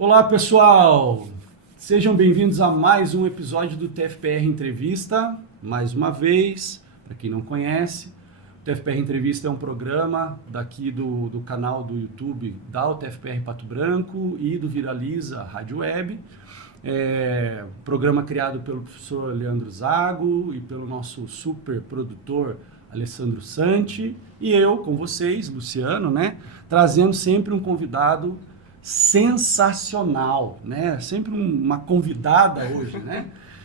Olá, pessoal! Sejam bem-vindos a mais um episódio do TFPR Entrevista. Mais uma vez, para quem não conhece, o TFPR Entrevista é um programa daqui do canal do YouTube da UTFPR Pato Branco e do Viraliza Rádio Web. Programa criado pelo professor Leandro Zago e pelo nosso super produtor Alessandro Santi. E eu, com vocês, Luciano, trazendo sempre um convidado sensacional, Sempre uma convidada hoje,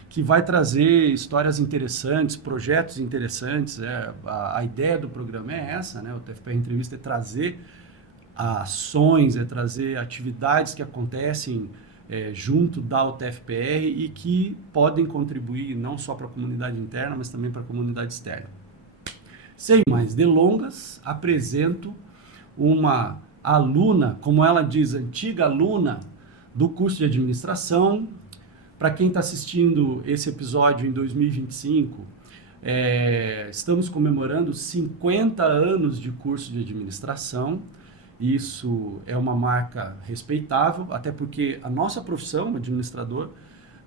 Que vai trazer histórias interessantes, projetos interessantes. A ideia do programa é essa, O TFPR Entrevista é trazer ações, é trazer atividades que acontecem junto da UTFPR e que podem contribuir não só para a comunidade interna, mas também para a comunidade externa. Sem mais delongas, apresento uma aluna, como ela diz, antiga aluna do curso de administração. Para quem está assistindo esse episódio em 2025, estamos comemorando 50 anos de curso de administração. Isso é uma marca respeitável, até porque a nossa profissão, administrador,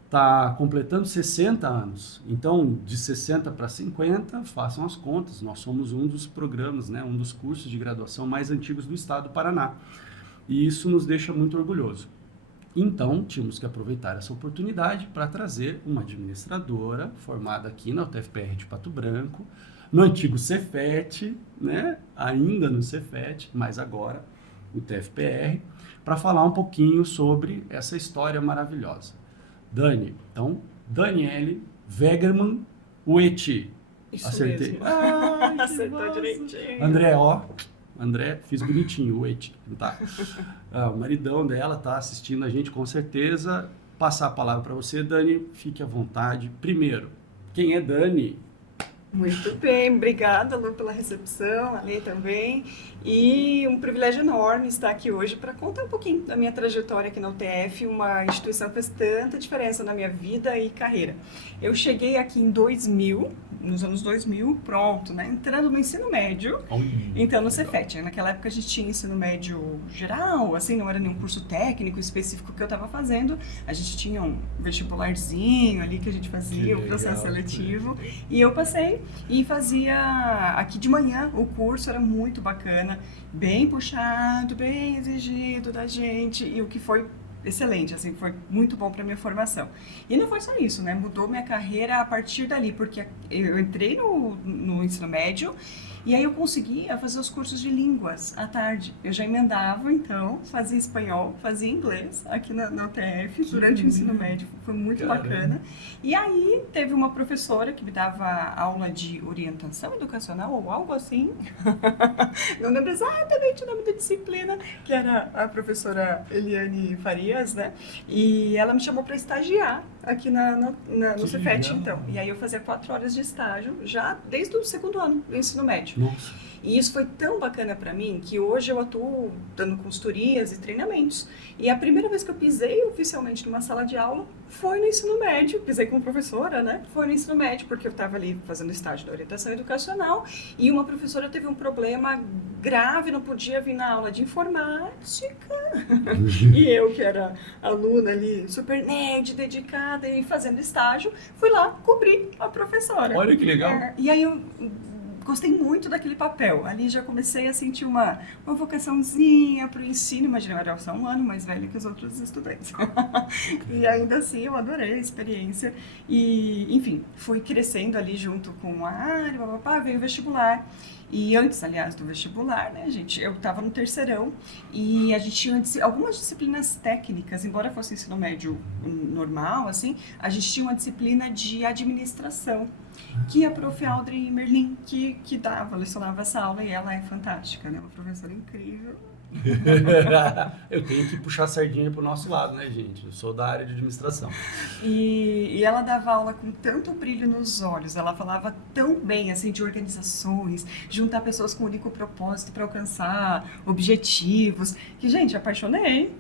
está completando 60 anos. Então, de 60 para 50, façam as contas. Nós somos um dos programas, um dos cursos de graduação mais antigos do estado do Paraná. E isso nos deixa muito orgulhoso. Então, tínhamos que aproveitar essa oportunidade para trazer uma administradora formada aqui na UTFPR de Pato Branco, no antigo Cefet, ainda no Cefet, mas agora o TFPR, para falar um pouquinho sobre essa história maravilhosa. Dani, então, Daniele Wegermann Ueti. Isso Acertei. mesmo. Ai, Acertou direitinho. André, fiz bonitinho, Ueti. Tá. O maridão dela tá assistindo a gente com certeza. Passar a palavra para você, Dani, fique à vontade. Primeiro, quem é Dani? Muito bem, obrigada, Lu, pela recepção, a Lê também. E um privilégio enorme estar aqui hoje para contar um pouquinho da minha trajetória aqui na UTF, uma instituição que fez tanta diferença na minha vida e carreira. Eu cheguei aqui em 2000, nos anos 2000, pronto, entrando no ensino médio, então no Cefet. Naquela época a gente tinha ensino médio geral, assim, não era nenhum curso técnico específico que eu estava fazendo. A gente tinha um vestibularzinho ali que a gente fazia, o processo seletivo, e eu passei e fazia aqui de manhã. O curso era muito bacana, bem puxado, bem exigido da gente, e o que foi excelente, assim, foi muito bom para minha formação. E não foi só isso, mudou minha carreira a partir dali, porque eu entrei no ensino médio e aí eu conseguia fazer os cursos de línguas à tarde. Eu já emendava, então, fazia espanhol, fazia inglês aqui na UTF durante o ensino médio. Foi muito bacana. E aí teve uma professora que me dava aula de orientação educacional ou algo assim. Não lembro exatamente o nome da disciplina, que era a professora Eliane Farias, E ela me chamou para estagiar aqui no Cefet, então. E aí eu fazia 4 horas de estágio já desde o segundo ano do ensino médio. Nossa. E isso foi tão bacana para mim que hoje eu atuo dando consultorias e treinamentos. E a primeira vez que eu pisei oficialmente numa sala de aula foi no ensino médio. Pisei como professora, Foi no ensino médio, porque eu estava ali fazendo estágio da orientação educacional e uma professora teve um problema grave, não podia vir na aula de informática. E eu, que era aluna ali, super nerd, dedicada e fazendo estágio, fui lá cobrir a professora. Olha que legal. E aí eu gostei muito daquele papel. Ali já comecei a sentir uma vocaçãozinha para o ensino. Imagina, eu era só um ano mais velha que os outros estudantes. E ainda assim, eu adorei a experiência. E, enfim, fui crescendo ali junto com a área, veio o vestibular. E antes, aliás, do vestibular, gente, eu estava no terceirão e a gente tinha algumas disciplinas técnicas, embora fosse ensino médio normal, assim, a gente tinha uma disciplina de administração, que a prof. Audrey Merlin que lecionava essa aula, e ela é fantástica, uma professora incrível. Eu tenho que puxar a sardinha pro nosso lado, gente? Eu sou da área de administração. E ela dava aula com tanto brilho nos olhos, ela falava tão bem, assim, de organizações, juntar pessoas com um único propósito para alcançar objetivos, que, gente, apaixonei.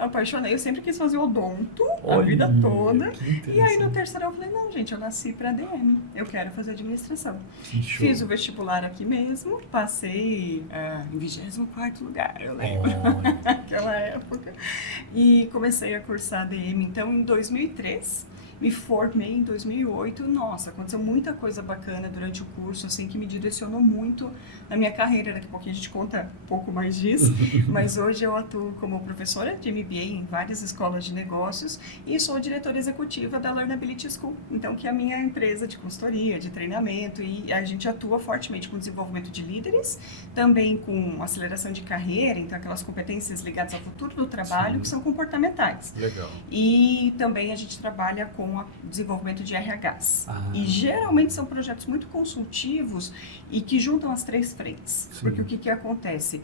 Eu sempre quis fazer odonto a vida toda. E aí, no terceiro, eu falei, não, gente, eu nasci para ADM, eu quero fazer administração. Fiz o vestibular aqui mesmo, passei em 24º lugar, eu lembro. Naquela época. e comecei a cursar ADM, então, em 2003. Me formei em 2008, nossa, aconteceu muita coisa bacana durante o curso, assim, que me direcionou muito na minha carreira. Daqui a pouquinho a gente conta um pouco mais disso, mas hoje eu atuo como professora de MBA em várias escolas de negócios e sou diretora executiva da Learnability School, então, que é a minha empresa de consultoria, de treinamento, e a gente atua fortemente com desenvolvimento de líderes, também com aceleração de carreira, então aquelas competências ligadas ao futuro do trabalho, que são comportamentais. Legal. E também a gente trabalha com o desenvolvimento de RHs. E geralmente são projetos muito consultivos e que juntam as três frentes. Sim. Porque o que acontece?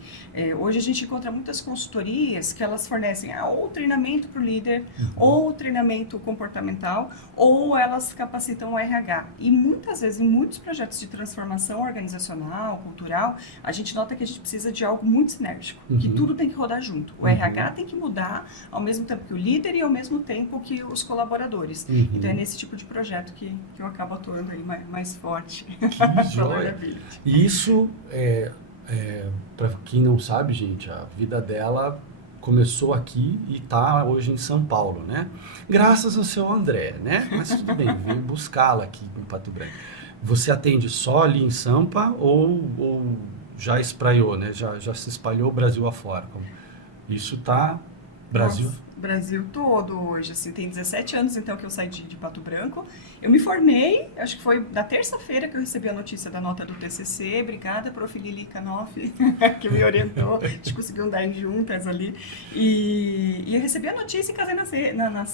Hoje a gente encontra muitas consultorias que elas fornecem ou treinamento para o líder, ou treinamento comportamental, ou elas capacitam o RH. E muitas vezes, em muitos projetos de transformação organizacional, cultural, a gente nota que a gente precisa de algo muito sinérgico, que tudo tem que rodar junto. O RH tem que mudar ao mesmo tempo que o líder e ao mesmo tempo que os colaboradores. Então é nesse tipo de projeto que eu acabo atuando aí mais forte. Que joia! E isso, para quem não sabe, gente, a vida dela começou aqui e está hoje em São Paulo, né? Graças ao seu André, né? Mas tudo bem, vim buscá-la aqui em Pato Branco. Você atende só ali em Sampa ou já espraiou, né? Já se espalhou o Brasil afora? Isso tá Brasil... Nossa, Brasil todo hoje, assim, tem 17 anos então que eu saí de Pato Branco. Eu me formei, acho que foi na terça-feira que eu recebi a notícia da nota do TCC, obrigada, prof. Lili Canoff, que me orientou, a gente conseguiu andar juntas ali. E eu recebi a notícia e casei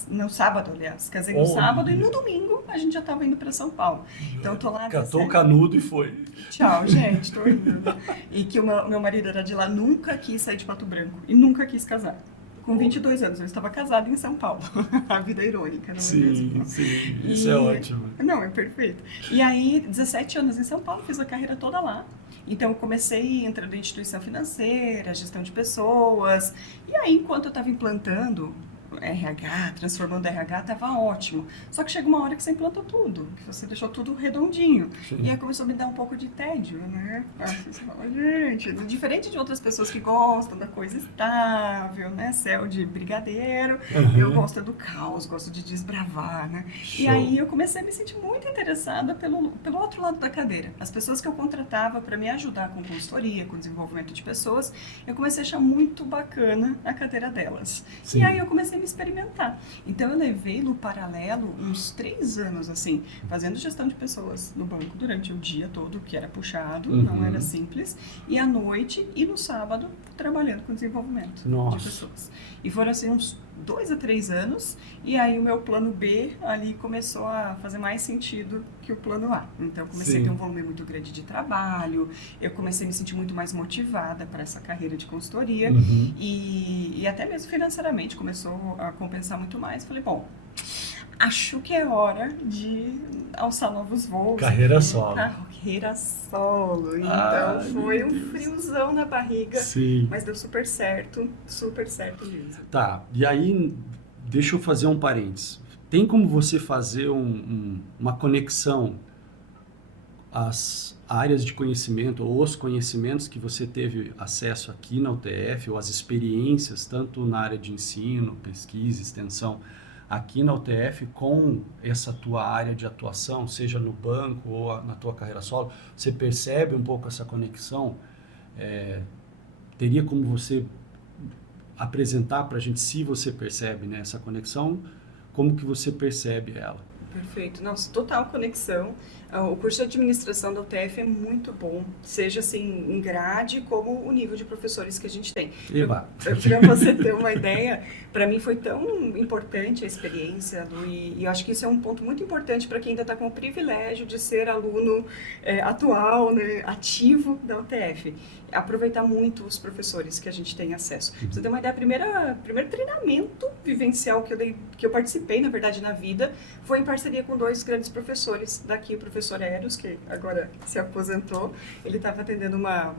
no sábado, aliás, casei no sábado e no domingo a gente já estava indo para São Paulo. Então eu tô lá... Catou o canudo e foi. Tchau, gente, tô indo. E que o meu marido era de lá, nunca quis sair de Pato Branco e nunca quis casar. Com 22 anos, eu estava casada em São Paulo. A vida é irônica, não é mesmo? Sim, isso é ótimo. Não, é perfeito. E aí, 17 anos em São Paulo, fiz a carreira toda lá. Então, eu comecei entrando em instituição financeira, gestão de pessoas. E aí, enquanto eu estava implantando RH, transformando RH, estava ótimo. Só que chega uma hora que você implanta tudo, que você deixou tudo redondinho. Sim. E aí começou a me dar um pouco de tédio, né? Você fala, gente, diferente de outras pessoas que gostam da coisa estável, né? Céu de brigadeiro, eu gosto do caos, gosto de desbravar, né? Show. E aí eu comecei a me sentir muito interessada pelo outro lado da cadeira. As pessoas que eu contratava para me ajudar com consultoria, com desenvolvimento de pessoas, eu comecei a achar muito bacana a cadeira delas. Sim. E aí eu comecei a me experimentar. Então eu levei no paralelo uns 3 anos, assim, fazendo gestão de pessoas no banco durante o dia todo, que era puxado, não era simples, e à noite e no sábado trabalhando com desenvolvimento de pessoas. E foram assim uns 2 a 3 anos, e aí o meu plano B ali começou a fazer mais sentido que o plano A. Então eu comecei a ter um volume muito grande de trabalho, eu comecei a me sentir muito mais motivada para essa carreira de consultoria, e até mesmo financeiramente começou a compensar muito mais. Falei, bom, acho que é hora de alçar novos voos. Carreira solo. Carreira solo. Então foi um friozão na barriga, mas deu super certo mesmo. Tá, e aí deixa eu fazer um parênteses. Tem como você fazer uma conexão às áreas de conhecimento ou os conhecimentos que você teve acesso aqui na UTF ou as experiências, tanto na área de ensino, pesquisa, extensão, aqui na UTF com essa tua área de atuação, seja no banco ou na tua carreira solo? Você percebe um pouco essa conexão? Teria como você apresentar para a gente, se você percebe, né, essa conexão, como que você percebe ela? Perfeito. Nossa, total conexão. O curso de administração da UTF é muito bom, seja assim em grade como o nível de professores que a gente tem. Para você ter uma ideia, para mim foi tão importante a experiência, Lu, e eu acho que isso é um ponto muito importante para quem ainda está com o privilégio de ser aluno atual, né, ativo da UTF. Aproveitar muito os professores que a gente tem acesso. Pra você ter uma ideia, primeiro treinamento vivencial que eu participei, na verdade, na vida, foi em parceria com 2 grandes professores daqui, o professor Eros, que agora se aposentou. Ele estava atendendo uma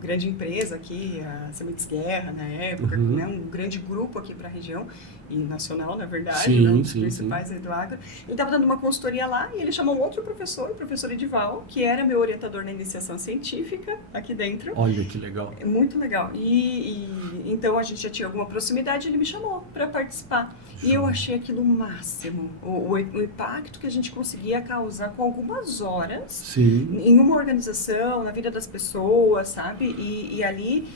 grande empresa aqui, a Sementes Guerra, na época, né, um grande grupo aqui para a região, e nacional, na verdade, um dos principais aí do agro. Ele estava dando uma consultoria lá e ele chamou um outro professor, o professor Edival, que era meu orientador na iniciação científica aqui dentro, livro. Olha que legal. É muito legal. Então a gente já tinha alguma proximidade, ele me chamou para participar. E eu achei aquilo o máximo. O impacto que a gente conseguia causar com algumas horas Sim. em uma organização, na vida das pessoas, sabe? E ali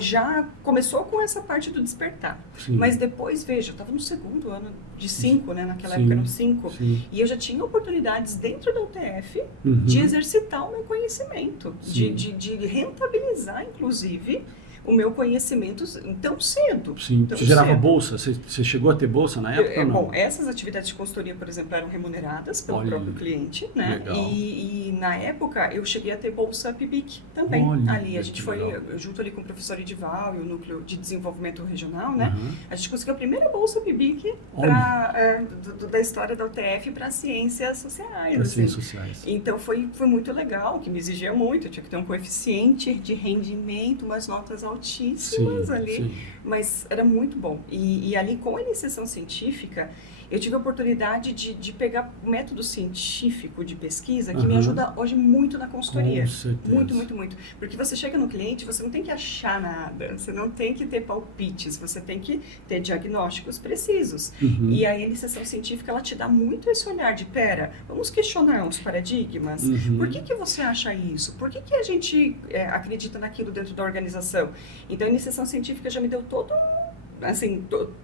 já começou com essa parte do despertar. Sim. Mas depois, veja, eu estava no segundo ano de 5, né? Naquela Sim, época eram 5. sim. E eu já tinha oportunidades dentro da UTF Uhum. de exercitar o meu conhecimento, Sim. de rentabilizar, inclusive, o meu conhecimento tão cedo. Sim. Tão Você gerava cedo. bolsa? Você chegou a ter bolsa na época ou não? Bom, essas atividades de consultoria, por exemplo, eram remuneradas pelo Olha, próprio cliente, né? legal. E na época eu cheguei a ter bolsa PIBIC também. Olha, Ali a gente que foi legal. junto ali com o professor Edival e o núcleo de desenvolvimento regional, né? Uhum. A gente conseguiu a primeira bolsa PIBIC da história da UTF para ciências sociais. Para assim. ciências sociais. Então foi muito legal, que me exigia muito. Eu tinha que ter um coeficiente de rendimento, umas notas altíssimas ali. Sim. Mas era muito bom. E ali, com a iniciação científica, eu tive a oportunidade de pegar o método científico de pesquisa que me Uhum. ajuda hoje muito na consultoria. Com certeza. Muito. Porque você chega no cliente, você não tem que achar nada, você não tem que ter palpites, você tem que ter diagnósticos precisos. Uhum. E aí a iniciação científica, ela te dá muito esse olhar de, pera, vamos questionar os paradigmas. Uhum. Por que você acha isso? Por que a gente acredita naquilo dentro da organização? Então a iniciação científica já me deu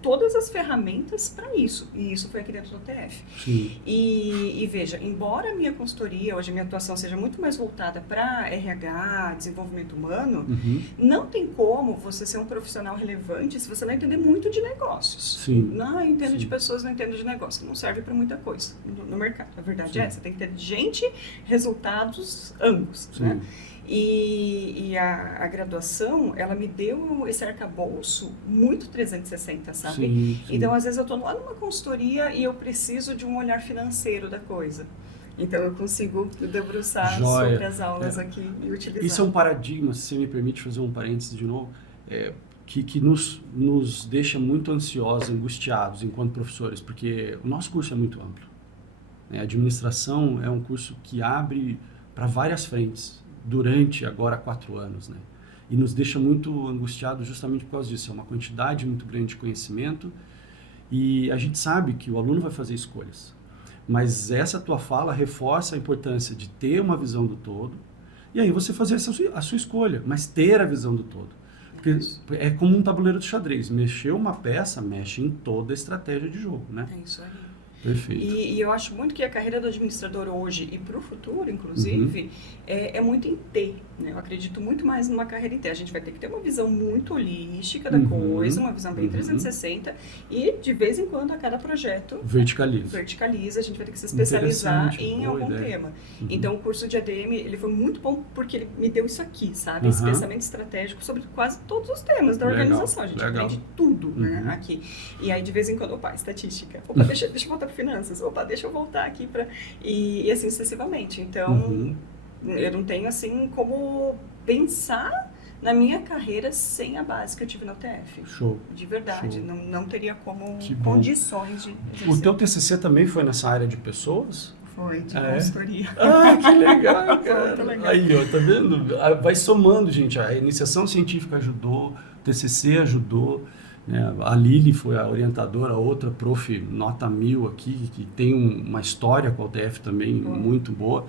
todas as ferramentas para isso. E isso foi aqui dentro do TF. Sim. E veja, embora a minha consultoria, hoje a minha atuação seja muito mais voltada para RH, desenvolvimento humano, Uhum. não tem como você ser um profissional relevante se você não entender muito de negócios. Sim. Não, eu entendo Sim. de pessoas, não entendo de negócio. Não serve para muita coisa no mercado. A verdade Sim. é essa. Tem que ter gente, resultados, ambos. Sim. Né? E a graduação, ela me deu esse arcabouço muito 360, sabe? Sim. Então, às vezes, eu estou lá numa consultoria e eu preciso de um olhar financeiro da coisa. Então, eu consigo debruçar Joia. sobre as aulas aqui e utilizar. Isso é um paradigma, se você me permite fazer um parênteses de novo, que nos deixa muito ansiosos, angustiados enquanto professores, porque o nosso curso é muito amplo. A administração é um curso que abre para várias frentes, durante agora 4 anos, né? E nos deixa muito angustiados justamente por causa disso. É uma quantidade muito grande de conhecimento e a gente sabe que o aluno vai fazer escolhas. Mas essa tua fala reforça a importância de ter uma visão do todo e aí você fazer a sua escolha, mas ter a visão do todo. Porque é como um tabuleiro de xadrez. Mexer uma peça, mexe em toda a estratégia de jogo, né? É isso aí. Perfeito. E eu acho muito que a carreira do administrador hoje e para o futuro, inclusive, é muito em T. Né? Eu acredito muito mais numa carreira em T. A gente vai ter que ter uma visão muito holística da coisa, uma visão bem 360 e, de vez em quando, a cada projeto verticaliza. A gente vai ter que se especializar em algum tema. Então, o curso de ADM, ele foi muito bom porque ele me deu isso aqui, sabe? Esse pensamento estratégico sobre quase todos os temas da organização. A gente aprende tudo né, aqui. E aí, de vez em quando, estatística. Deixa eu voltar para finanças. Deixa eu voltar aqui para... E assim sucessivamente. Então, eu não tenho, assim, como pensar na minha carreira sem a base que eu tive na UTF. Show. De verdade. Show. Não teria como Que bom. Condições de exercer. O teu TCC também foi nessa área de pessoas? Foi, de consultoria. Ah, que legal, cara. Muito legal. Aí, ó, tá vendo? Vai somando, gente. A iniciação científica ajudou, o TCC ajudou, né? A Lili foi a orientadora, a outra prof nota 1000 aqui, que tem uma história com a UTF também muito boa.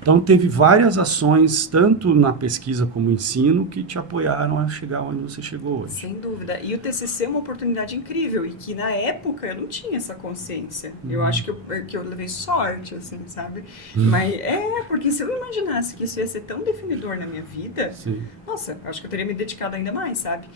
Então, teve várias ações, tanto na pesquisa como no ensino, que te apoiaram a chegar onde você chegou hoje. Sem dúvida. E o TCC é uma oportunidade incrível e que, na época, eu não tinha essa consciência. Eu acho que eu levei sorte, assim, sabe? Mas porque se eu não imaginasse que isso ia ser tão definidor na minha vida, Sim. nossa, acho que eu teria me dedicado ainda mais, sabe?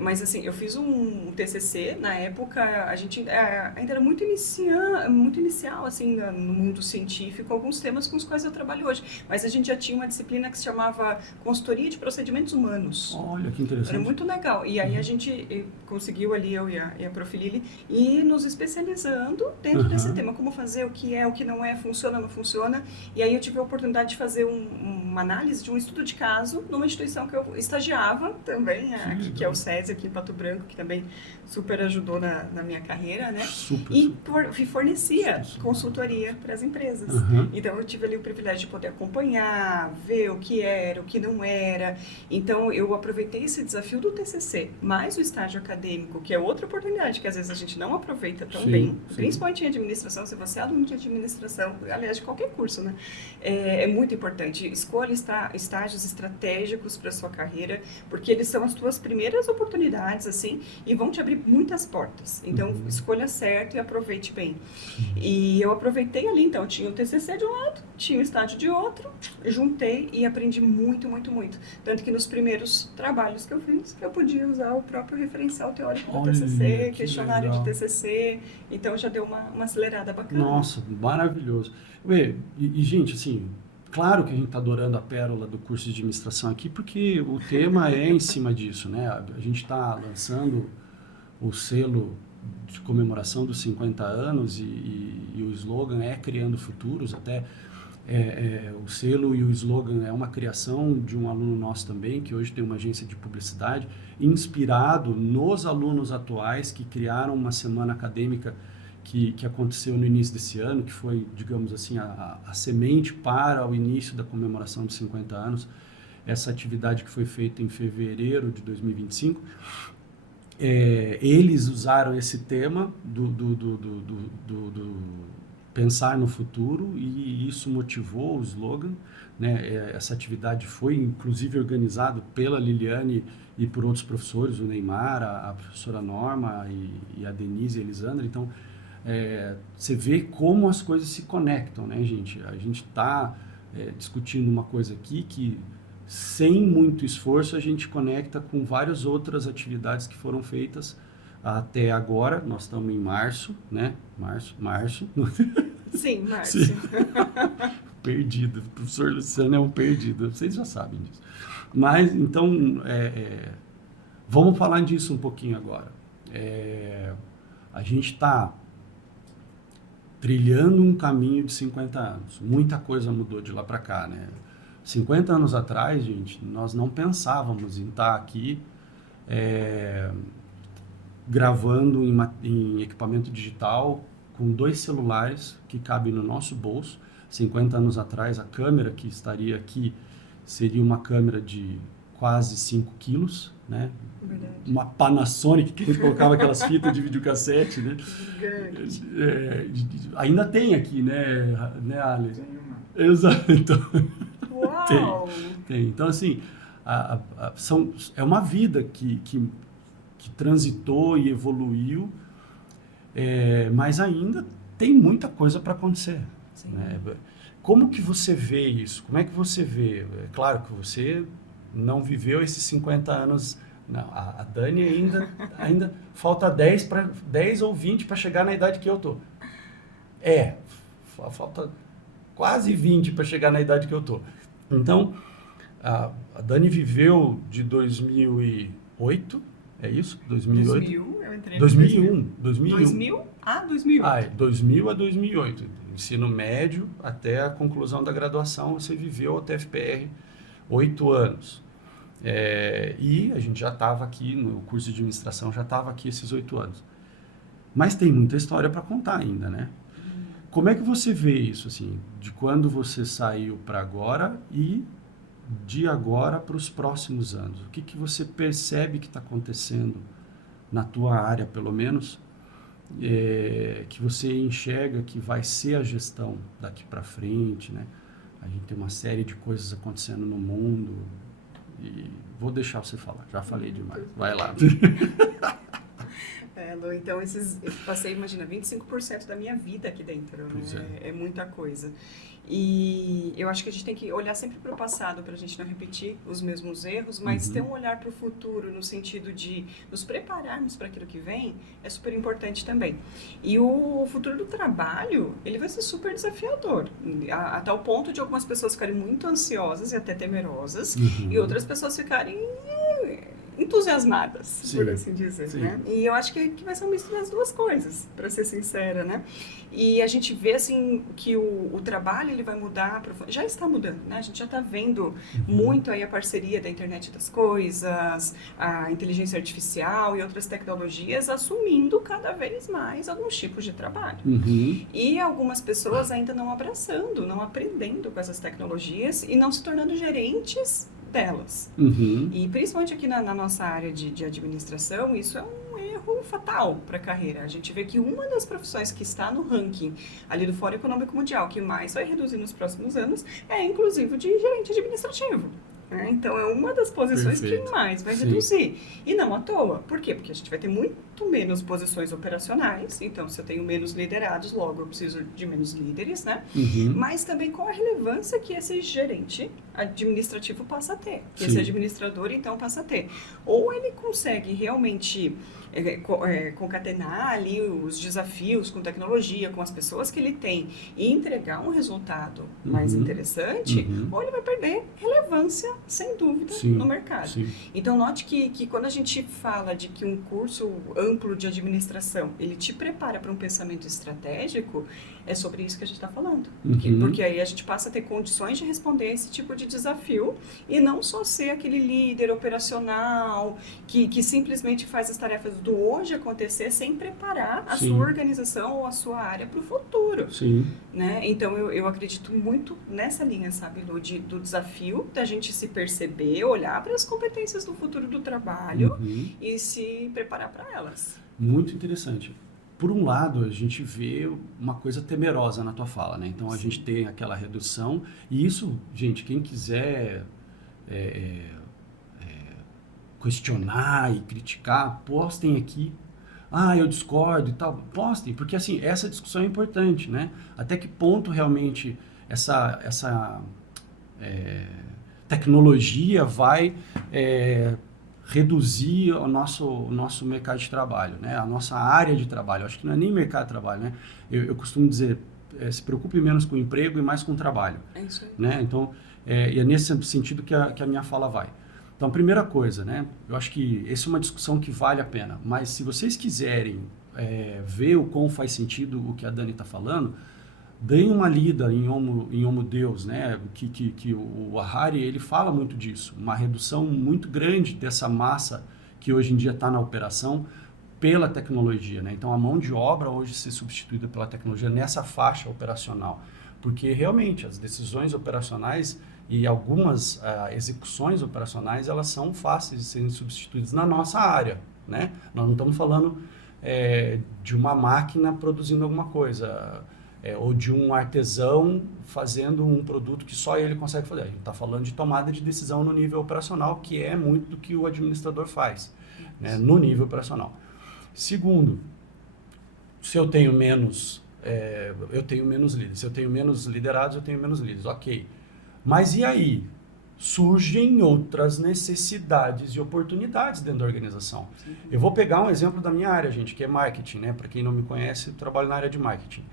Mas, assim, eu fiz um TCC, na época, a gente ainda era muito inicial, assim, no mundo científico, alguns temas com os quais eu trabalho hoje. Mas a gente já tinha uma disciplina que se chamava Consultoria de Procedimentos Humanos. Olha, que interessante. Era muito legal. E aí a gente conseguiu ali, eu e a Prof. Lili, ir nos especializando dentro desse tema. Como fazer, o que não é, funciona, não funciona. E aí eu tive a oportunidade de fazer uma análise de um estudo de caso numa instituição que eu estagiava também, aqui, que é o SESI aqui em Pato Branco, que também super ajudou na minha carreira, né? Super. Fornecia consultoria para as empresas. Então, eu tive ali o privilégio de poder acompanhar, ver o que era, o que não era. Então, eu aproveitei esse desafio do TCC, mais o estágio acadêmico, que é outra oportunidade que às vezes a gente não aproveita tão bem, principalmente em administração. Se você é aluno de administração, aliás, de qualquer curso, né? É muito importante. Escolha estágios estratégicos para a sua carreira, porque eles são as suas primeiras oportunidades, assim, e vão te abrir muitas portas. Então, escolha certo e aproveite bem. E eu aproveitei ali, então, tinha o TCC de um lado, tinha o estágio de outro, juntei e aprendi muito, muito, muito. Tanto que nos primeiros trabalhos que eu fiz, eu podia usar o próprio referencial teórico do TCC, questionário de TCC, então já deu uma acelerada bacana. Nossa, maravilhoso. E, gente, assim, claro que a gente está adorando a pérola do curso de administração aqui, porque o tema é em cima disso, né? A gente está lançando o selo de comemoração dos 50 anos e o slogan é Criando Futuros, até o selo e o slogan é uma criação de um aluno nosso também, que hoje tem uma agência de publicidade, inspirado nos alunos atuais que criaram uma semana acadêmica que aconteceu no início desse ano, que foi, digamos assim, a semente para o início da comemoração dos 50 anos, essa atividade que foi feita em fevereiro de 2025. Eles usaram esse tema do pensar no futuro e isso motivou o slogan, né? Essa atividade foi inclusive organizada pela Liliane e por outros professores, o Neymar, a professora Norma e a Denise e a Elisandra. Então, você vê como as coisas se conectam, né, gente? A gente está discutindo uma coisa aqui que, sem muito esforço, a gente conecta com várias outras atividades que foram feitas até agora. Nós estamos em março, né? Março. Sim, março. Sim. Perdido. O professor Luciano é um perdido. Vocês já sabem disso. Mas, então, vamos falar disso um pouquinho agora. A gente está trilhando um caminho de 50 anos. Muita coisa mudou de lá para cá, né? 50 anos atrás, gente, nós não pensávamos em estar aqui gravando em equipamento digital com 2 celulares que cabem no nosso bolso. 50 anos atrás, a câmera que estaria aqui seria uma câmera de quase 5 quilos, né? Verdade. Uma Panasonic, que a gente colocava aquelas fitas de videocassete, né? Ainda tem aqui, né, Ale? Tem uma. Exato. Então, Uau! tem. Então, assim, é uma vida que transitou e evoluiu, mas ainda tem muita coisa para acontecer. Né? Como que você vê isso? Como é que você vê? É claro que você não viveu esses 50 anos. Não, a Dani ainda falta 10 ou 20 para chegar na idade que eu tô. Falta quase 20 para chegar na idade que eu tô. Então, a Dani viveu de 2008, é isso? 2008? 2000, eu entrei 2001. 2000? Ah, 2000. 2000 a 2008. Ensino médio até a conclusão da graduação, você viveu a TFPR 8 anos. E a gente já estava aqui, no curso de administração, já estava aqui esses 8 anos. Mas tem muita história para contar ainda, né? Como é que você vê isso, assim, de quando você saiu para agora e de agora para os próximos anos? O que você percebe que está acontecendo na tua área, pelo menos, que você enxerga que vai ser a gestão daqui para frente, né? A gente tem uma série de coisas acontecendo no mundo e vou deixar você falar, já falei demais, vai lá. Lu, então eu passei, imagina, 25% da minha vida aqui dentro, né? É muita coisa. E eu acho que a gente tem que olhar sempre para o passado, para a gente não repetir os mesmos erros, mas ter um olhar para o futuro, no sentido de nos prepararmos para aquilo que vem, é super importante também. E o futuro do trabalho, ele vai ser super desafiador, a tal ponto de algumas pessoas ficarem muito ansiosas e até temerosas, e outras pessoas ficarem entusiasmadas, por assim dizer, sim. né? E eu acho que vai ser um misto das duas coisas, para ser sincera, né? E a gente vê, assim, que o trabalho, ele vai mudar, já está mudando, né? A gente já está vendo muito aí a parceria da internet das coisas, a inteligência artificial e outras tecnologias assumindo cada vez mais alguns tipos de trabalho. E algumas pessoas ainda não abraçando, não aprendendo com essas tecnologias e não se tornando gerentes delas. E principalmente aqui na nossa área de administração, isso é um erro fatal para a carreira. A gente vê que uma das profissões que está no ranking ali do Fórum Econômico Mundial, que mais vai reduzir nos próximos anos, é inclusive de gerente administrativo. Então, é uma das posições que mais vai reduzir. E não à toa. Por quê? Porque a gente vai ter muito menos posições operacionais. Então, se eu tenho menos liderados, logo eu preciso de menos líderes, né? Mas também com a relevância que esse gerente administrativo passa a ter. Que esse administrador, então, passa a ter. Ou ele consegue realmente concatenar ali os desafios com tecnologia, com as pessoas que ele tem e entregar um resultado mais interessante, ou ele vai perder relevância, sem dúvida, no mercado. Então, note que quando a gente fala de que um curso amplo de administração, ele te prepara para um pensamento estratégico, é sobre isso que a gente está falando. Porque aí a gente passa a ter condições de responder esse tipo de desafio e não só ser aquele líder operacional que simplesmente faz as tarefas do hoje acontecer sem preparar a sua organização ou a sua área para o futuro. Né? Então, eu acredito muito nessa linha, sabe, Lu, do desafio da gente se perceber, olhar para as competências do futuro do trabalho e se preparar para elas. Muito interessante. Por um lado, a gente vê uma coisa temerosa na tua fala, né? Então, a gente tem aquela redução e isso, gente, quem quiser questionar e criticar, postem aqui. Eu discordo e tal. Postem, porque assim, essa discussão é importante, né? Até que ponto realmente essa tecnologia vai reduzir o nosso mercado de trabalho, né? A nossa área de trabalho. Acho que não é nem mercado de trabalho, né? Eu costumo dizer, se preocupe menos com o emprego e mais com o trabalho. É isso aí. Né? Então, e é nesse sentido que a minha fala vai. Então, primeira coisa, né? Eu acho que essa é uma discussão que vale a pena. Mas se vocês quiserem ver o quão faz sentido o que a Dani está falando, deem uma lida em Homo Deus, né? Que o Harari, ele fala muito disso. Uma redução muito grande dessa massa que hoje em dia está na operação pela tecnologia, né? Então, a mão de obra hoje ser substituída pela tecnologia nessa faixa operacional. Porque, realmente, as decisões operacionais e algumas execuções operacionais, elas são fáceis de serem substituídas na nossa área, né? Nós não estamos falando de uma máquina produzindo alguma coisa, ou de um artesão fazendo um produto que só ele consegue fazer. A gente está falando de tomada de decisão no nível operacional, que é muito do que o administrador faz, né? No nível operacional. Segundo, se eu tenho menos líderes. Se eu tenho menos liderados, eu tenho menos líderes. Ok. Mas e aí? Surgem outras necessidades e oportunidades dentro da organização. Eu vou pegar um exemplo da minha área, gente, que é marketing, né? Para quem não me conhece, eu trabalho na área de marketing.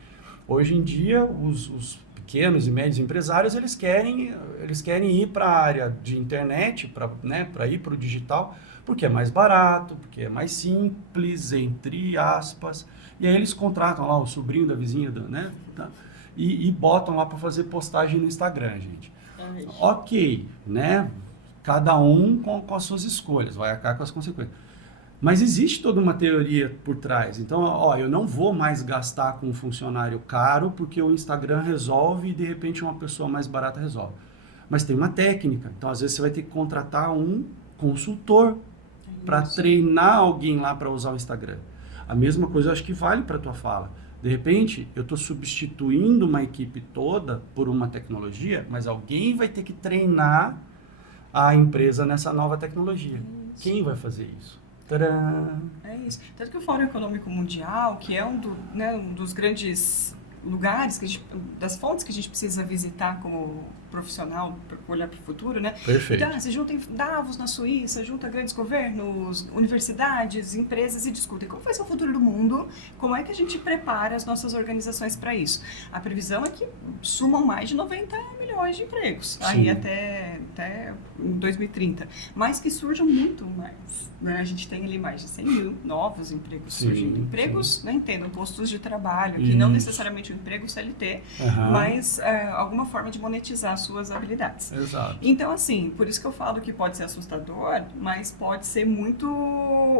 Hoje em dia, os pequenos e médios empresários, eles querem ir para a área de internet, para ir para o digital, porque é mais barato, porque é mais simples, entre aspas. E aí eles contratam lá o sobrinho da vizinha, né? E botam lá para fazer postagem no Instagram, gente. Ok, né? Cada um com as suas escolhas, vai arcar com as consequências. Mas existe toda uma teoria por trás. Então, eu não vou mais gastar com um funcionário caro porque o Instagram resolve e, de repente, uma pessoa mais barata resolve. Mas tem uma técnica. Então, às vezes, você vai ter que contratar um consultor para treinar alguém lá para usar o Instagram. A mesma coisa eu acho que vale para a tua fala. De repente, eu estou substituindo uma equipe toda por uma tecnologia, mas alguém vai ter que treinar a empresa nessa nova tecnologia. Quem vai fazer isso? Tcharam! É isso. Tanto que o Fórum Econômico Mundial, que é um dos grandes lugares, das fontes que a gente precisa visitar como profissional para olhar para o futuro, né? Perfeito. Então, se junta em Davos, na Suíça, junta grandes governos, universidades, empresas e discutem como vai ser o futuro do mundo, como é que a gente prepara as nossas organizações para isso. A previsão é que sumam mais de 90 milhões milhões de empregos, Sim. aí até 2030, mas que surjam muito mais, né? A gente tem ali mais de 100 mil novos empregos surgindo. Empregos, né, entendo, postos de trabalho, que não necessariamente o emprego CLT, mas alguma forma de monetizar suas habilidades. Exato. Então, assim, por isso que eu falo que pode ser assustador, mas pode ser muito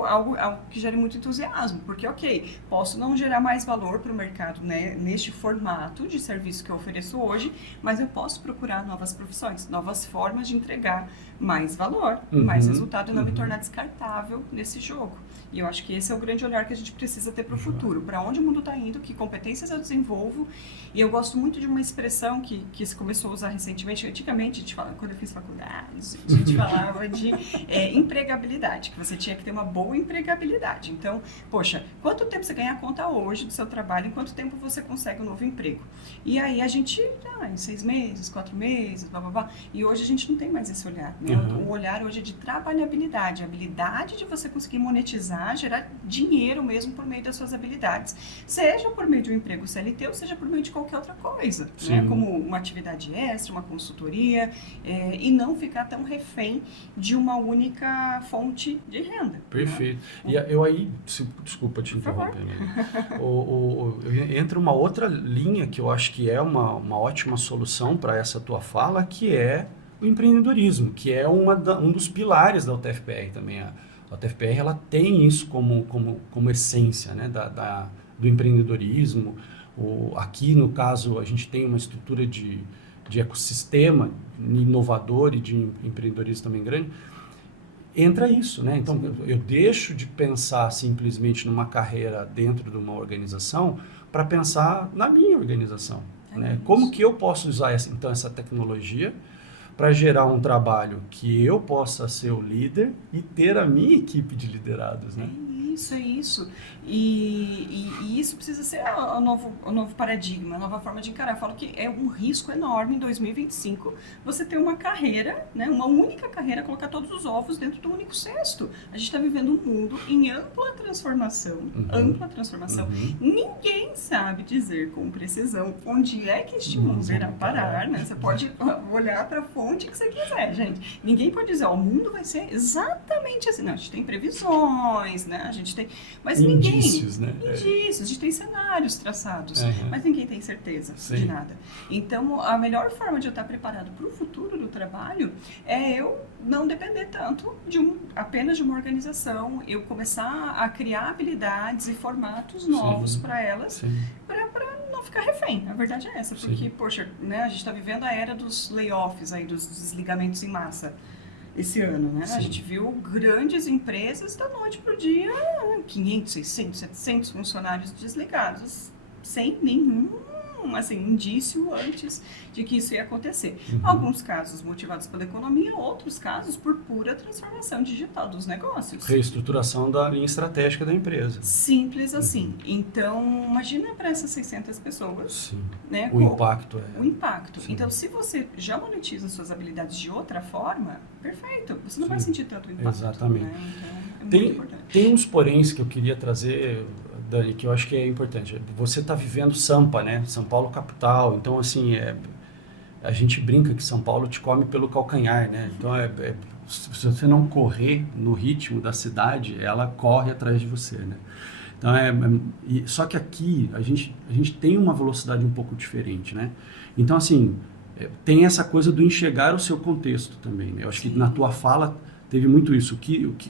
algo que gere muito entusiasmo, porque, ok, posso não gerar mais valor para o mercado, né, neste formato de serviço que eu ofereço hoje, mas eu posso procurar novas profissões, novas formas de entregar mais valor, mais resultado e não me tornar descartável nesse jogo. E eu acho que esse é o grande olhar que a gente precisa ter para o futuro, para onde o mundo está indo, que competências eu desenvolvo. E eu gosto muito de uma expressão que se começou a usar recentemente. Antigamente, quando eu fiz faculdade, a gente falava de empregabilidade, que você tinha que ter uma boa empregabilidade. Então, poxa, quanto tempo você ganha a conta hoje do seu trabalho, em quanto tempo você consegue um novo emprego? E aí a gente, em 6 meses, 4 meses, blá, blá, blá. E hoje a gente não tem mais esse olhar, né? O olhar hoje é de trabalhabilidade, a habilidade de você conseguir monetizar, gerar dinheiro mesmo por meio das suas habilidades, seja por meio de um emprego CLT ou seja por meio de qualquer outra coisa, né? Como uma atividade extra, uma consultoria, e não ficar tão refém de uma única fonte de renda. Perfeito. Né? E eu aí, desculpa te interromper, entra uma outra linha que eu acho que é uma ótima solução para essa tua fala, que é o empreendedorismo, que é um dos pilares da UTFPR também. A UTFPR ela tem isso como essência, né, do empreendedorismo. Aqui, no caso, a gente tem uma estrutura de ecossistema inovador e de empreendedorismo também grande. Entra isso, né? Então, eu deixo de pensar simplesmente numa carreira dentro de uma organização para pensar na minha organização. Né? Como que eu posso usar essa tecnologia para gerar um trabalho que eu possa ser o líder e ter a minha equipe de liderados, né? É isso. E isso precisa ser o novo paradigma, a nova forma de encarar. Eu falo que é um risco enorme em 2025 você ter uma carreira, né, uma única carreira, colocar todos os ovos dentro do único cesto. A gente está vivendo um mundo em ampla transformação. Ninguém sabe dizer com precisão onde é que este mundo irá parar, né? Você pode olhar para a fonte que você quiser, gente. Ninguém pode dizer, o mundo vai ser exatamente assim. Não, a gente tem previsões, né? A gente tem... Mas indícios, né? Indícios, a gente tem cenários traçados, mas ninguém tem certeza de nada. Então, a melhor forma de eu estar preparado para o futuro do trabalho é eu não depender tanto apenas de uma organização, eu começar a criar habilidades e formatos novos para elas, para não ficar refém. A verdade é essa, porque, poxa, né, a gente está vivendo a era dos layoffs, aí, dos desligamentos em massa. Esse ano, né? A gente viu grandes empresas da noite para o dia, 500, 600, 700 funcionários desligados, sem nenhum indício antes de que isso ia acontecer. Alguns casos motivados pela economia, outros casos por pura transformação digital dos negócios. Reestruturação da linha estratégica da empresa. Simples assim. Então, imagina para essas 600 pessoas. Né, o impacto. O impacto. Então, se você já monetiza suas habilidades de outra forma, perfeito. Você não vai sentir tanto impacto. Exatamente. Né? Então, é muito importante. Tem uns poréns que eu queria trazer, Dani, que eu acho que é importante. Você está vivendo Sampa, né? São Paulo capital. Então, assim, a gente brinca que São Paulo te come pelo calcanhar, né? Então, se você não correr no ritmo da cidade, ela corre atrás de você, né? Então, só que aqui a gente tem uma velocidade um pouco diferente, né? Então, assim, tem essa coisa do enxergar o seu contexto também, né? Eu acho que na tua fala teve muito isso.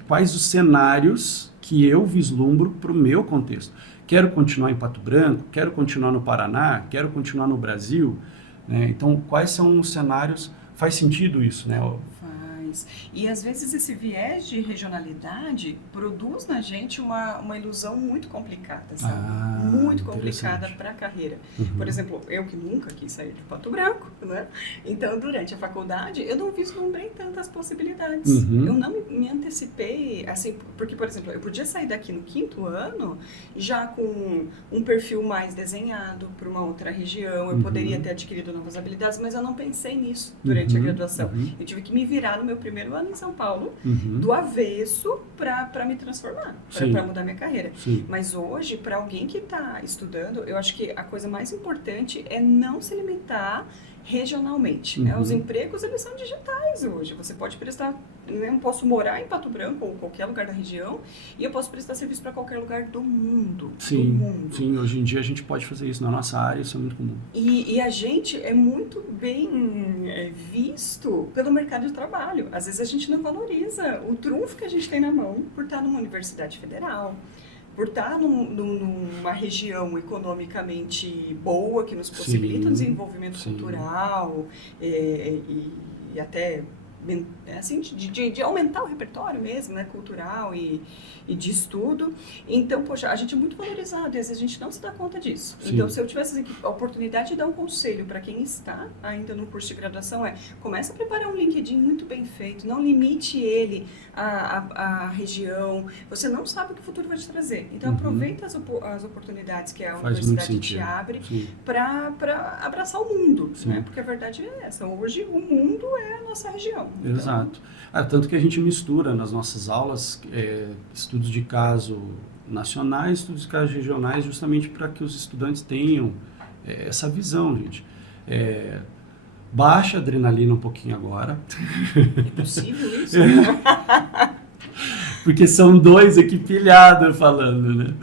Quais os cenários que eu vislumbro para o meu contexto? Quero continuar em Pato Branco? Quero continuar no Paraná? Quero continuar no Brasil? Né? Então, quais são os cenários? Faz sentido isso, né? Faz. E às vezes esse viés de regionalidade produz na gente uma ilusão muito complicada, sabe? Muito complicada para a carreira. Por exemplo, eu que nunca quis sair de Pato Branco, né? Então, durante a faculdade, eu não vislumbrei tantas possibilidades. Eu não me antecipei, assim, porque, por exemplo, eu podia sair daqui no 5º ano já com um perfil mais desenhado para uma outra região, eu poderia ter adquirido novas habilidades, mas eu não pensei nisso durante a graduação. Eu tive que me virar no meu primeiro ano em São Paulo, do avesso, para me transformar, para mudar minha carreira. Mas hoje, para alguém que está estudando, eu acho que a coisa mais importante é não se limitar regionalmente. Né? Os empregos, eles são digitais hoje. Você pode prestar, né? Eu posso morar em Pato Branco ou qualquer lugar da região e eu posso prestar serviço para qualquer lugar do mundo. Sim, do mundo. sim, hoje em dia a gente pode fazer isso na nossa área, isso é muito comum. E a gente é muito bem visto pelo mercado de trabalho. Às vezes a gente não valoriza o trunfo que a gente tem na mão por estar numa universidade federal, por estar numa região economicamente boa, que nos possibilita um desenvolvimento cultural e até assim, de aumentar o repertório mesmo, né, cultural e de estudo. Então, poxa, a gente é muito valorizado e às vezes a gente não se dá conta disso. Sim. Então, se eu tivesse a oportunidade de dar um conselho para quem está ainda no curso de graduação comece a preparar um LinkedIn muito bem feito, não limite ele à região, você não sabe o que o futuro vai te trazer. Então, aproveita as oportunidades que a universidade te abre para abraçar o mundo, né? Porque a verdade é essa, hoje o mundo é a nossa região. Então, exato. Tanto que a gente mistura nas nossas aulas estudos de caso nacionais, estudos de caso regionais, justamente para que os estudantes tenham essa visão, gente. Baixa a adrenalina um pouquinho agora. É possível isso? Porque são dois aqui pilhados falando, né?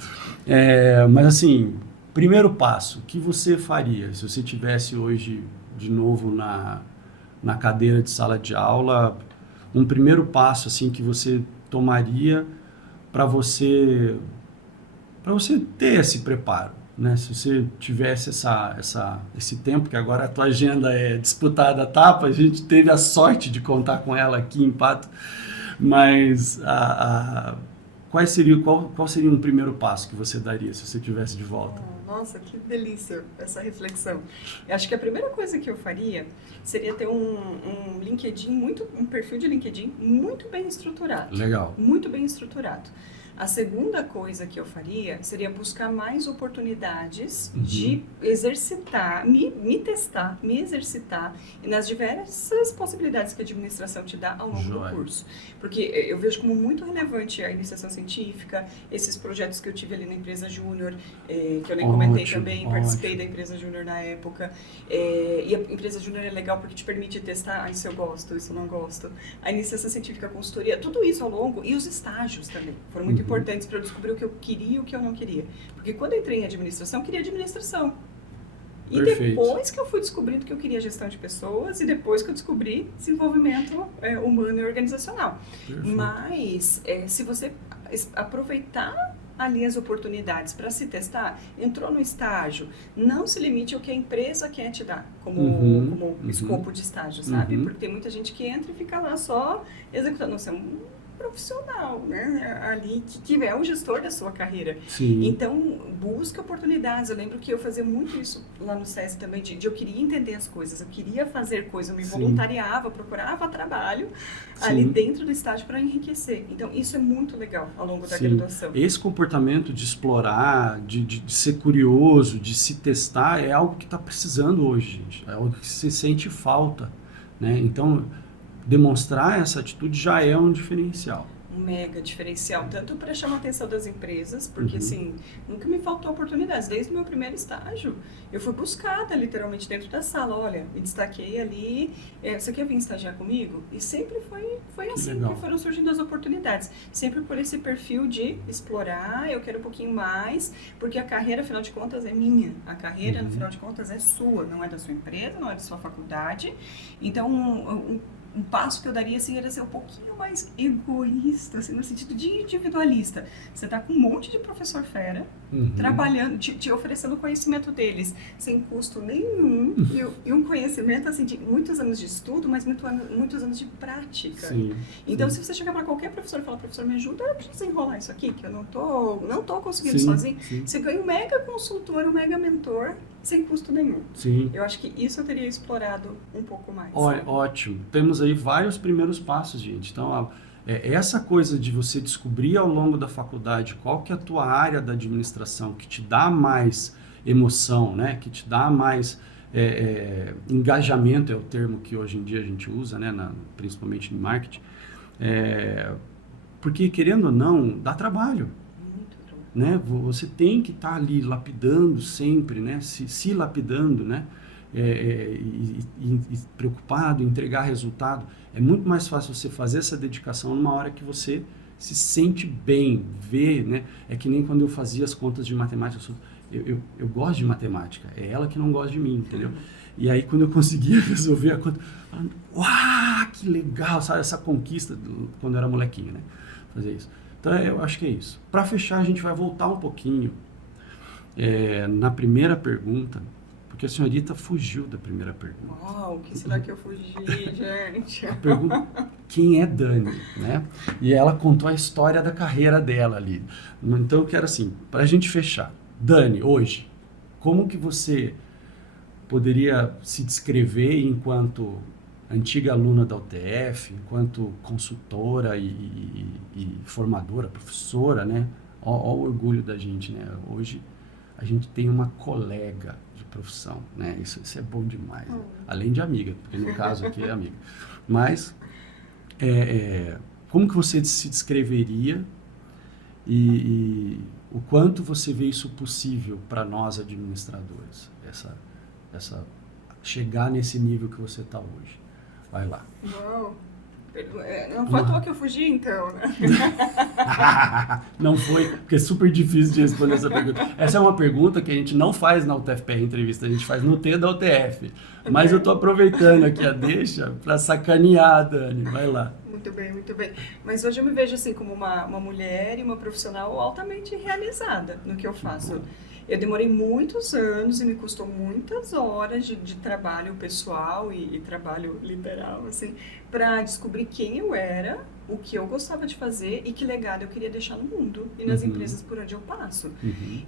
Mas assim, primeiro passo, o que você faria se você tivesse hoje de novo na cadeira de sala de aula, um primeiro passo assim que você tomaria para você ter esse preparo, né? Se você tivesse esse tempo, que agora a tua agenda é disputada a tapa, a gente teve a sorte de contar com ela aqui em Pato, mas qual seria um primeiro passo que você daria se você tivesse de volta? Nossa, que delícia essa reflexão. Eu acho que a primeira coisa que eu faria seria ter um LinkedIn, um perfil de LinkedIn muito bem estruturado. Legal. Muito bem estruturado. A segunda coisa que eu faria seria buscar mais oportunidades de exercitar, me testar, me exercitar nas diversas possibilidades que a administração te dá ao longo do curso. Porque eu vejo como muito relevante a iniciação científica, esses projetos que eu tive ali na empresa Júnior, que eu nem comentei também, participei da empresa Júnior na época. E a empresa Júnior é legal porque te permite testar, isso eu gosto, isso eu não gosto. A iniciação científica, a consultoria, tudo isso ao longo, e os estágios também, foram muito importantes para eu descobrir o que eu queria e o que eu não queria. Porque quando eu entrei em administração, eu queria administração. E depois que eu fui descobrindo que eu queria gestão de pessoas e depois que eu descobri desenvolvimento humano e organizacional. Perfeito. Mas se você aproveitar ali as oportunidades para se testar, entrou no estágio, não se limite ao que a empresa quer te dar como escopo de estágio, sabe? Porque tem muita gente que entra e fica lá só executando. Você é um profissional, né, ali que é o gestor da sua carreira. Sim. Então, busca oportunidades. Eu lembro que eu fazia muito isso lá no SESI também, de eu queria entender as coisas, eu queria fazer coisas, eu me voluntariava, procurava trabalho ali dentro do estágio para enriquecer. Então, isso é muito legal ao longo da graduação. Esse comportamento de explorar, de ser curioso, de se testar, é algo que está precisando hoje, gente. É algo que se sente falta, né? Então, demonstrar essa atitude já é um diferencial. Um mega diferencial, tanto para chamar a atenção das empresas, porque assim, nunca me faltou oportunidades. Desde o meu primeiro estágio, eu fui buscada literalmente dentro da sala. Olha, me destaquei ali, você quer vir estagiar comigo? E sempre foi assim que foram surgindo as oportunidades. Sempre por esse perfil de explorar, eu quero um pouquinho mais, porque a carreira, afinal de contas, é minha. A carreira, no final de contas, é sua, não é da sua empresa, não é da sua faculdade. Então, um passo que eu daria, assim, era ser um pouquinho mais egoísta, assim, no sentido de individualista. Você tá com um monte de professor fera, trabalhando, te oferecendo o conhecimento deles, sem custo nenhum, e um conhecimento, assim, de muitos anos de estudo, mas muitos anos de prática. Então, se você chegar para qualquer professor e falar, professor, me ajuda a desenrolar isso aqui, que eu não tô conseguindo sozinho, você ganha um mega consultor, um mega mentor, sem custo nenhum. Eu acho que isso eu teria explorado um pouco mais. Ótimo. Temos aí vários primeiros passos, gente. Então, essa coisa de você descobrir ao longo da faculdade qual que é a tua área da administração que te dá mais emoção, né? Que te dá mais engajamento, é o termo que hoje em dia a gente usa, né? Principalmente em marketing. Porque, querendo ou não, dá trabalho. Né? Você tem que estar ali lapidando sempre, né? Se lapidando, né? e preocupado em entregar resultado, é muito mais fácil você fazer essa dedicação numa hora que você se sente bem, vê, né? É que nem quando eu fazia as contas de matemática, eu gosto de matemática, é ela que não gosta de mim, entendeu? E aí quando eu conseguia resolver a conta, uau, que legal, sabe? Essa conquista quando eu era molequinho, né? Fazer isso. Então eu acho que é isso. Para fechar, a gente vai voltar um pouquinho na primeira pergunta, porque a senhorita fugiu da primeira pergunta. Uau, o que será que eu fugi, gente? A pergunta, quem é Dani, né? E ela contou a história da carreira dela ali. Então eu quero assim, para a gente fechar. Dani, hoje, como que você poderia se descrever enquanto antiga aluna da UTF, enquanto consultora e formadora, professora, né? Olha o orgulho da gente, né? Hoje a gente tem uma colega de profissão, né? Isso é bom demais, né? Além de amiga, porque no caso aqui é amiga. Mas, como que você se descreveria e o quanto você vê isso possível para nós administradores, chegar nesse nível que você está hoje? Vai lá. Uau. Não foi à toa que eu fugi, então, né? Não foi, porque é super difícil de responder essa pergunta. Essa é uma pergunta que a gente não faz na UTFPR Entrevista, a gente faz no T da UTF. Mas eu estou aproveitando aqui a deixa para sacanear a Dani. Vai lá. Muito bem, muito bem. Mas hoje eu me vejo assim como uma mulher e uma profissional altamente realizada no que eu faço. Eu demorei muitos anos e me custou muitas horas de trabalho pessoal e trabalho literal, assim, para descobrir quem eu era, o que eu gostava de fazer e que legado eu queria deixar no mundo e nas empresas por onde eu passo.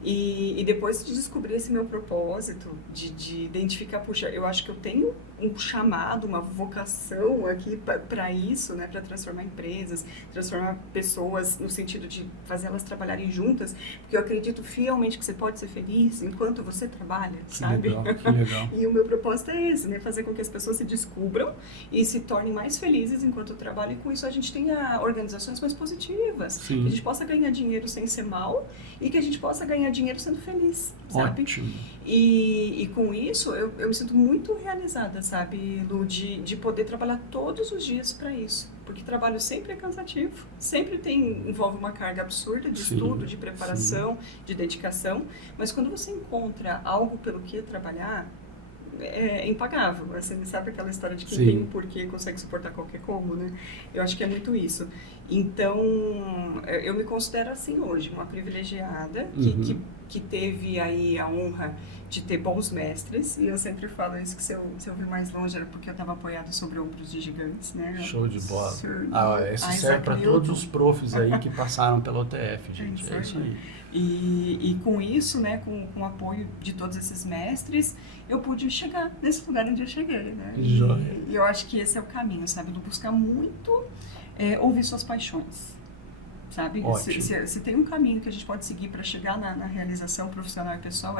E depois de descobrir esse meu propósito, de identificar, puxa, eu acho que eu tenho um chamado, uma vocação aqui para isso, né, para transformar empresas, transformar pessoas no sentido de fazer elas trabalharem juntas, porque eu acredito fielmente que você pode ser feliz enquanto você trabalha, sabe? Legal, que legal. E o meu propósito é esse, né, fazer com que as pessoas se descubram e se tornem mais felizes enquanto trabalham, e com isso a gente tenha organizações mais positivas, Sim. que a gente possa ganhar dinheiro sem ser mal e que a gente possa ganhar dinheiro sendo feliz, sabe? Ótimo. E com isso eu me sinto muito realizada, sabe, Lu, de poder trabalhar todos os dias para isso, porque trabalho sempre é cansativo, sempre envolve uma carga absurda de estudo, de preparação, de dedicação, mas quando você encontra algo pelo que trabalhar, é impagável, assim, sabe aquela história de quem tem um porquê consegue suportar qualquer como, né? Eu acho que é muito isso. Então, eu me considero assim hoje, uma privilegiada que teve aí a honra de ter bons mestres, e eu sempre falo isso, que se eu vi mais longe era porque eu estava apoiado sobre ombros de gigantes, né? Show de bola. Isso serve para todos os profs aí que passaram pela UTF, gente. É isso aí. E com isso, né, com o apoio de todos esses mestres, eu pude chegar nesse lugar onde eu cheguei, né? E eu acho que esse é o caminho, sabe? De buscar muito ouvir suas paixões, sabe? Se tem um caminho que a gente pode seguir para chegar na realização profissional e pessoal,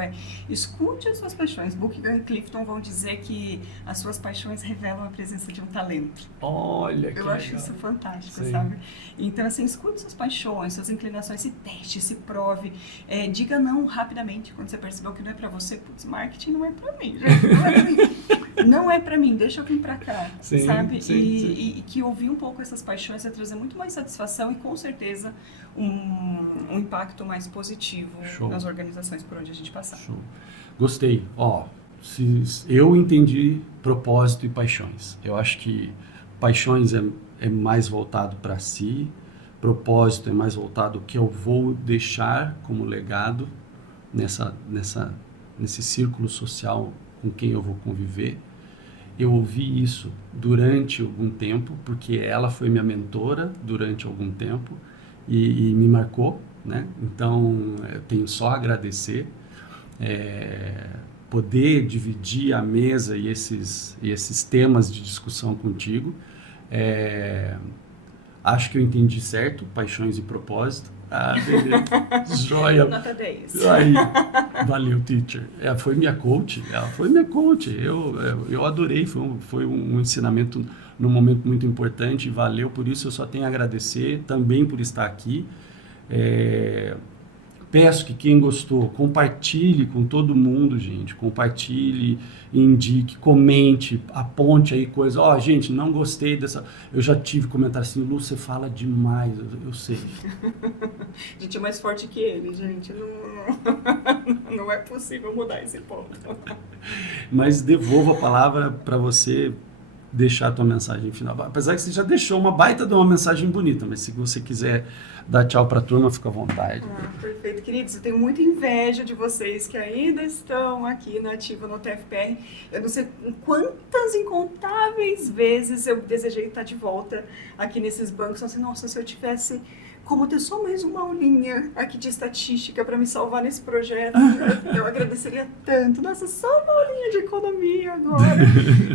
escute as suas paixões. Buckingham e Clifton vão dizer que as suas paixões revelam a presença de um talento. Olha, que eu acho isso fantástico, sabe? Então, assim, escute suas paixões, suas inclinações, se teste, se prove, diga não rapidamente quando você percebeu que não é para você. Putz, marketing não é para mim, gente, não é pra mim. Não é pra mim, deixa eu vir pra cá, sabe? E que ouvir um pouco essas paixões vai trazer muito mais satisfação e, com certeza, um impacto mais positivo nas organizações por onde a gente passar. Show. Gostei. Eu entendi propósito e paixões. Eu acho que paixões é mais voltado para si, propósito é mais voltado ao que eu vou deixar como legado nesse círculo social com quem eu vou conviver. Eu ouvi isso durante algum tempo, porque ela foi minha mentora durante algum tempo e me marcou, né? Então, eu tenho só a agradecer. Poder dividir a mesa e esses temas de discussão contigo. Acho que eu entendi certo, paixões e propósito. Beleza. Joia. Nota 10. Aí, valeu, teacher. Ela foi minha coach. Eu adorei. Foi um ensinamento num momento muito importante. Valeu por isso. Eu só tenho a agradecer também por estar aqui. Peço que quem gostou, compartilhe com todo mundo, gente. Compartilhe, indique, comente, aponte aí coisa. Ó, gente, não gostei dessa... Eu já tive comentário assim, Lu, você fala demais, eu sei. A gente é mais forte que ele, gente. Não é possível mudar esse ponto. Mas devolvo a palavra para você deixar a tua mensagem final. Apesar que você já deixou uma baita de uma mensagem bonita, mas se você quiser dar tchau para a turma, fica à vontade. Perfeito, queridos. Eu tenho muita inveja de vocês que ainda estão aqui na ativa no TFPR. Eu não sei quantas incontáveis vezes eu desejei estar de volta aqui nesses bancos. Assim, nossa, se eu tivesse como ter só mais uma aulinha aqui de estatística para me salvar nesse projeto, eu agradeceria tanto. Nossa, só uma aulinha de economia agora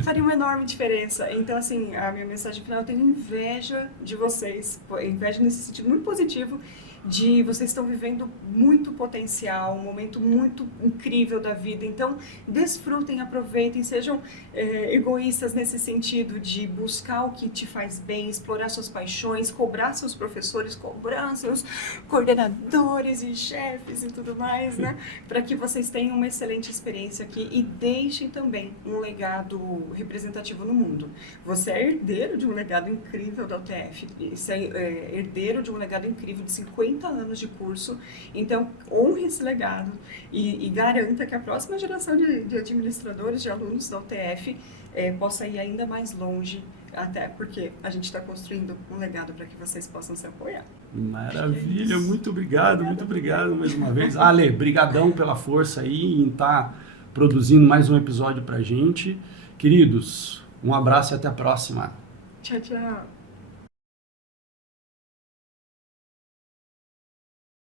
faria uma enorme diferença. Então, assim, a minha mensagem final, eu tenho inveja de vocês, inveja nesse sentido muito positivo, de vocês estão vivendo muito potencial, um momento muito incrível da vida. Então, desfrutem, aproveitem, sejam egoístas nesse sentido de buscar o que te faz bem, explorar suas paixões, cobrar seus professores, cobrar seus coordenadores e chefes e tudo mais, né? Para que vocês tenham uma excelente experiência aqui e deixem também um legado representativo no mundo. Você é herdeiro de um legado incrível da UTF, você é herdeiro de um legado incrível de 50 anos de curso, então honre esse legado e garanta que a próxima geração de administradores, de alunos da UTF possa ir ainda mais longe, até porque a gente está construindo um legado para que vocês possam se apoiar. Maravilha, muito obrigado mais uma vez. Ale, brigadão pela força aí em estar produzindo mais um episódio para a gente. Queridos, um abraço e até a próxima. Tchau, tchau.